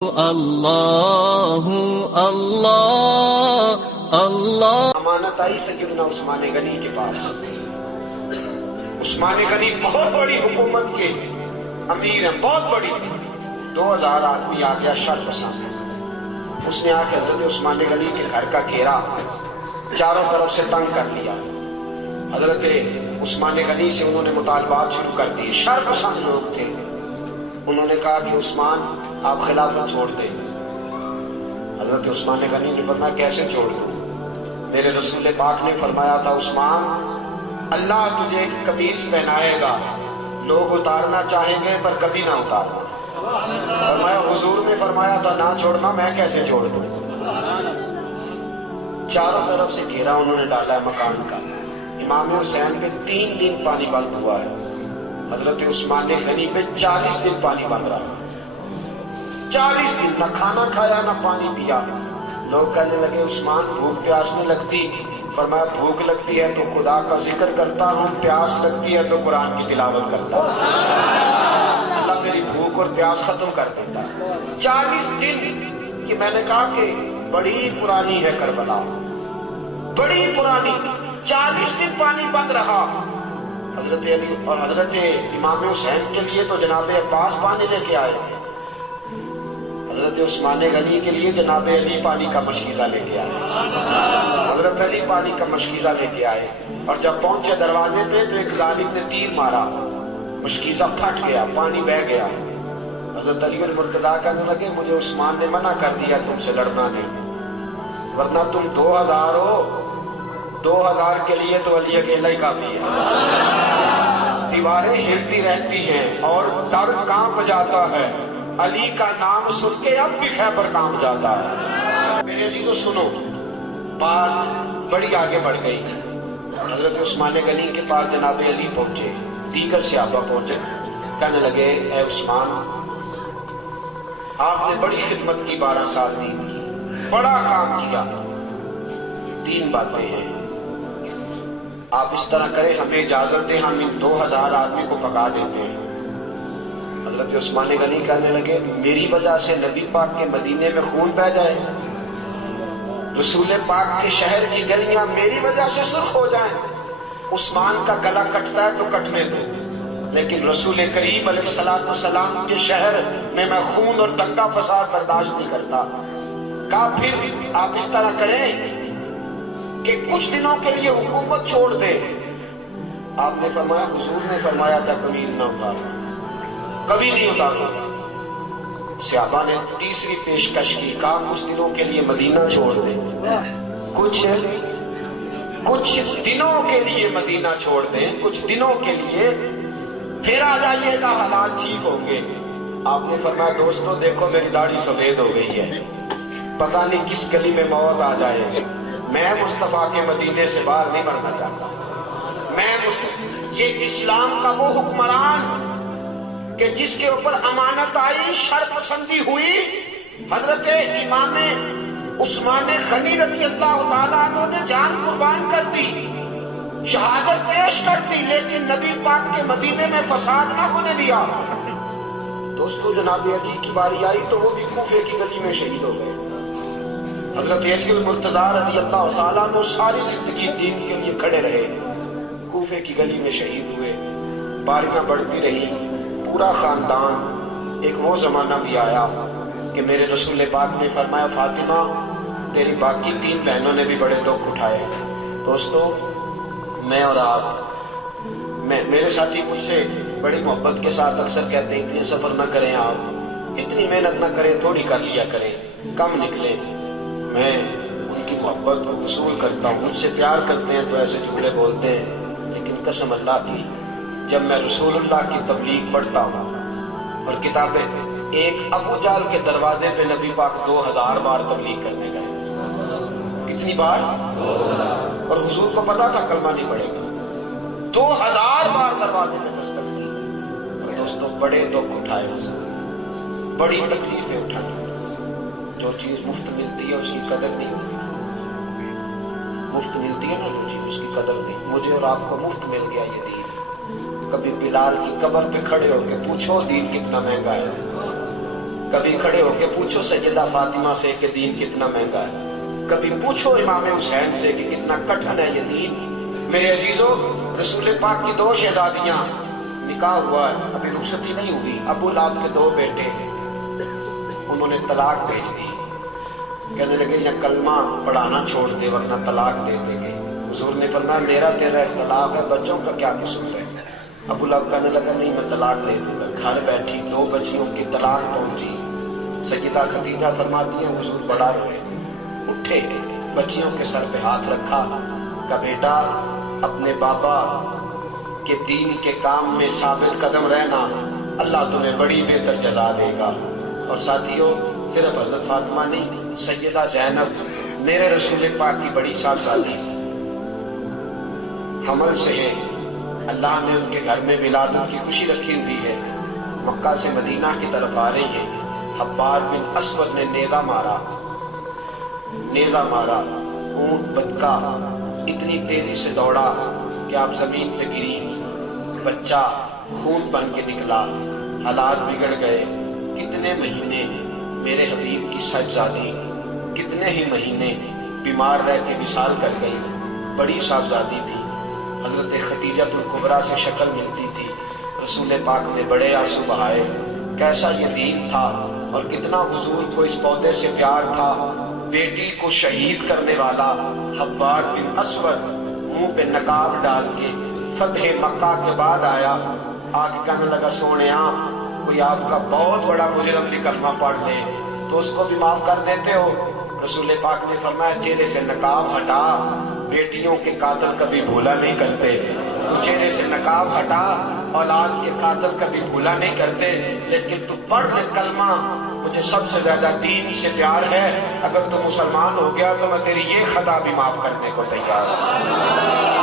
اللہ اللہ اللہ۔ امانت آئی سیدنا عثمان غنی کے پاس۔ عثمان غنی بہت بڑی حکومت کے امیر ہیں، بہت بڑی۔ 2000 آدمی آ گیا شر پسند۔ اس نے آ کے حضرت عثمان غنی کے گھر کا گھیرا چاروں طرف سے تنگ کر لیا۔ حضرت عثمان غنی سے انہوں نے مطالبات شروع کر دیے۔ شر پسند لوگ تھے۔ انہوں نے کہا کہ عثمان آپ خلافت چھوڑ دیں۔ حضرت عثمان غنی نے فرمایا کیسے چھوڑ دوں؟ میرے رسول پاک نے فرمایا تھا عثمان اللہ تجھے ایک قمیص پہنائے گا، لوگ اتارنا چاہیں گے پر کبھی نہ اتارنا۔ فرمایا حضور نے فرمایا تھا نہ چھوڑنا، میں کیسے چھوڑ دوں؟ چاروں طرف سے گھیرا انہوں نے ڈالا ہے مکان کا۔ امام حسین پہ 3 دن پانی بند ہوا ہے، حضرت عثمان غنی پہ 40 دن پانی بند رہا۔ 40 دن نہ کھانا کھایا نہ پانی پیا۔ لوگ کہنے لگے عثمان بھوک پیاس نہیں لگتی؟ فرمایا بھوک لگتی ہے تو خدا کا ذکر کرتا ہوں، پیاس لگتی ہے تو قرآن کی تلاوت کرتا ہوں، اللہ میری بھوک اور پیاس ختم کر دیتا ہے۔ 40 دن کہ میں نے کہا کہ بڑی پرانی ہے کربلا، بڑی پرانی۔ 40 دن پانی بند رہا۔ حضرت علی اور حضرت امام حسین کے لیے تو جناب عباس پانی لے کے آئے، حضرت عثمان غنی کے لیے جناب علی پانی کا مشکیزہ لے کے آئے، حضرت علی پانی کا مشکیزہ لے کے آئے۔ اور جب پہنچے دروازے پہ تو ایک ظالم نے تیر مارا، مشکیزہ پھٹ گیا، پانی بہہ گیا۔ حضرت علی المرتضیٰ کہنے لگے مجھے عثمان نے منع کر دیا تم سے لڑنا نہیں، ورنہ تم 2000 ہو، 2000 کے لیے تو علی اکیلا ہی کافی ہے۔ دیواریں ہلتی رہتی ہیں اور در کانپ جاتا ہے، علی کا نام سن کے اب بھی خیبر کانپ جاتا ہے۔ میرے عزیزو سنو، بات بڑی آگے بڑھ گئی۔ حضرت عثمان غنی کے پاس جناب علی پہنچے، دیگر صحابہ پہنچے، کہنے لگے اے عثمان آپ نے بڑی خدمت کی، 12 سال دی، بڑا کام کیا، 3 باتیں ہیں، آپ اس طرح کریں ہمیں اجازت دیں ہم ان 2000 آدمی کو پکا دیتے ہیں۔ حضرت عثمان غنی کہنے لگے میری وجہ سے نبی پاک کے مدینے میں خون بہہ جائے، رسول پاک کے شہر کی گلیاں میری وجہ سے سرخ ہو جائیں، عثمان کا گلا کٹتا ہے تو کٹنے دو، لیکن رسول کریم علیہ السلام کے شہر میں میں خون اور دنگا فساد برداشت نہیں کرتا۔ کہا پھر آپ اس طرح کریں کہ کچھ دنوں کے لیے حکومت چھوڑ دیں۔ آپ نے فرمایا حضور نے فرمایا تھا قمیض نہ اتارو، کبھی نہیں اتارو۔ صحابہ نے تیسری پیشکش کی، کہا کچھ دنوں کے لیے مدینہ چھوڑ دیں، کچھ دنوں کے لیے مدینہ چھوڑ دیں، کچھ دنوں کے لیے، پھر آ جائیے گا حالات ٹھیک ہوں گے۔ آپ نے فرمایا دوستو دیکھو میری داڑھی سفید ہو گئی ہے، پتہ نہیں کس گلی میں موت آ جائے، میں مصطفیٰ کے مدینے سے باہر نہیں مرنا چاہتا۔ یہ اسلام کا وہ حکمران کہ جس کے اوپر امانت آئی، شر پسندی ہوئی، حضرت امام عثمان غنی رضی اللہ تعالیٰ عنہ نے جان قربان کر دی، شہادت پیش کر دی، لیکن نبی پاک کے مدینے میں فساد نہ ہونے دیا۔ دوستو جناب علی کی باری آئی تو وہ بھی کوفے کی گلی میں شہید ہو گئے۔ حضرت علی المرتضیٰ رضی اللہ تعالیٰ عنہ ساری زندگی دین کے لیے کھڑے رہے، کوفے کی گلی میں شہید ہوئے۔ باریاں بڑھتی رہی، پورا خاندان۔ ایک وہ زمانہ بھی آیا کہ میرے رسول پاک نے فرمایا فاطمہ تیری باقی 3 بہنوں نے بھی بڑے دکھ اٹھائے۔ دوستو میں اور آپ، میرے ساتھی مجھ سے بڑی محبت کے ساتھ اکثر کہتے ہیں اتنی سفر نہ کریں آپ، اتنی محنت نہ کریں، تھوڑی کر لیا کریں، کم نکلیں۔ میں ان کی محبت کو وصول کرتا ہوں، مجھ سے پیار کرتے ہیں تو ایسے جھوٹے بولتے ہیں، لیکن قسم اللہ کی جب میں رسول اللہ کی تبلیغ پڑھتا ہوں اور کتابیں، ایک ابو جہل کے دروازے پہ نبی پاک 2000 بار تبلیغ کرنے گئے۔ کتنی بار؟ اور حضور کو پتا تھا کلمہ نہیں پڑے گا، 2000 بار دروازے پہ دستک دی۔ اور دوستوں بڑے دکھ اٹھائے، بڑی تکلیفیں اٹھائی۔ جو چیز مفت ملتی ہے اس کی قدر نہیں ہوتی، مفت ملتی ہے نا جو چیز اس کی قدر نہیں۔ مجھے اور آپ کو مفت مل گیا یہ دین۔ کبھی بلال کی قبر پہ کھڑے ہو کے پوچھو دین کتنا مہنگا ہے، کبھی کھڑے ہو کے پوچھو سیدہ فاطمہ سے کہ دین کتنا مہنگا ہے، کبھی پوچھو امام حسین سے کہ کتنا کٹھن ہے یہ دین۔ میرے عزیزو، رسول پاک کی 2 شہزادیاں، نکاح ہوا ہے، ابھی رخصتی نہیں ہوئی، ابو لہب کے 2 بیٹے، انہوں نے طلاق بھیج دی، کہنے لگے یا کلمہ پڑھانا چھوڑ دے ورنہ طلاق دے دیں گے۔ حضور نے فرمایا میرا تیرا اختلاف ہے، بچوں کا کیا قصور ہے؟ ابو لہب کہنے لگا نہیں میں طلاق دے دوں گا۔ گھر بیٹھی 2 بچیوں کی طلاق پہنچی، سیدہ خدیجہ فرماتی ہیں حضور بڑا روئے، اٹھے، بچیوں کے سر پہ ہاتھ رکھا، کہا بیٹا اپنے بابا کے دین کے کام میں ثابت قدم رہنا، اللہ تمہیں بڑی بہتر جزا دے گا۔ اور ساتھیوں، صرف حضرت فاطمہ نہیں، سیدہ زینب میرے رسول پاک کی بڑی صاحبزادی حمل سے ہے، اللہ نے ان کے گھر میں ولادت کی خوشی رکھی ہوئی ہے، مکہ سے مدینہ کی طرف آ رہی ہیں، حبار بن اسود نے نیزہ مارا، اونٹ بدکا اتنی تیزی سے دوڑا کہ آپ زمین پہ گری، بچہ خون بن کے نکلا، حالات بگڑ گئے۔ کتنے مہینے میرے حبیب کی صاحبزادی کتنے ہی مہینے بیمار رہ کے وصال کر گئی، بڑی صاحبزادی تھی، حضرت خدیجہ الکبریٰ سے شکل ملتی تھی۔ رسول پاک نے بڑے آنسو بہائے، کیسا یہ دین تھا اور کتنا حضور کو اس پودے سے پیار تھا۔ بیٹی کو شہید کرنے والا حبار بن اسود منہ پہ نقاب ڈال کے فتح مکہ کے بعد آیا، آگے کہنے لگا سونیا کوئی آپ کا بہت بڑا مجرم بھی کلمہ پڑھ لے تو اس کو بھی معاف کر دیتے ہو؟ رسول پاک نے فرمایا چہرے سے نقاب ہٹا، بیٹیوں کے قاتل کبھی بھولا نہیں کرتے، تو چہرے سے نقاب ہٹا، اولاد کے قاتل کبھی بھولا نہیں کرتے، لیکن تو پڑھ لے کلمہ، مجھے سب سے زیادہ دین سے پیار ہے، اگر تو مسلمان ہو گیا تو میں تیری یہ خطا بھی معاف کرنے کو تیار ہوں۔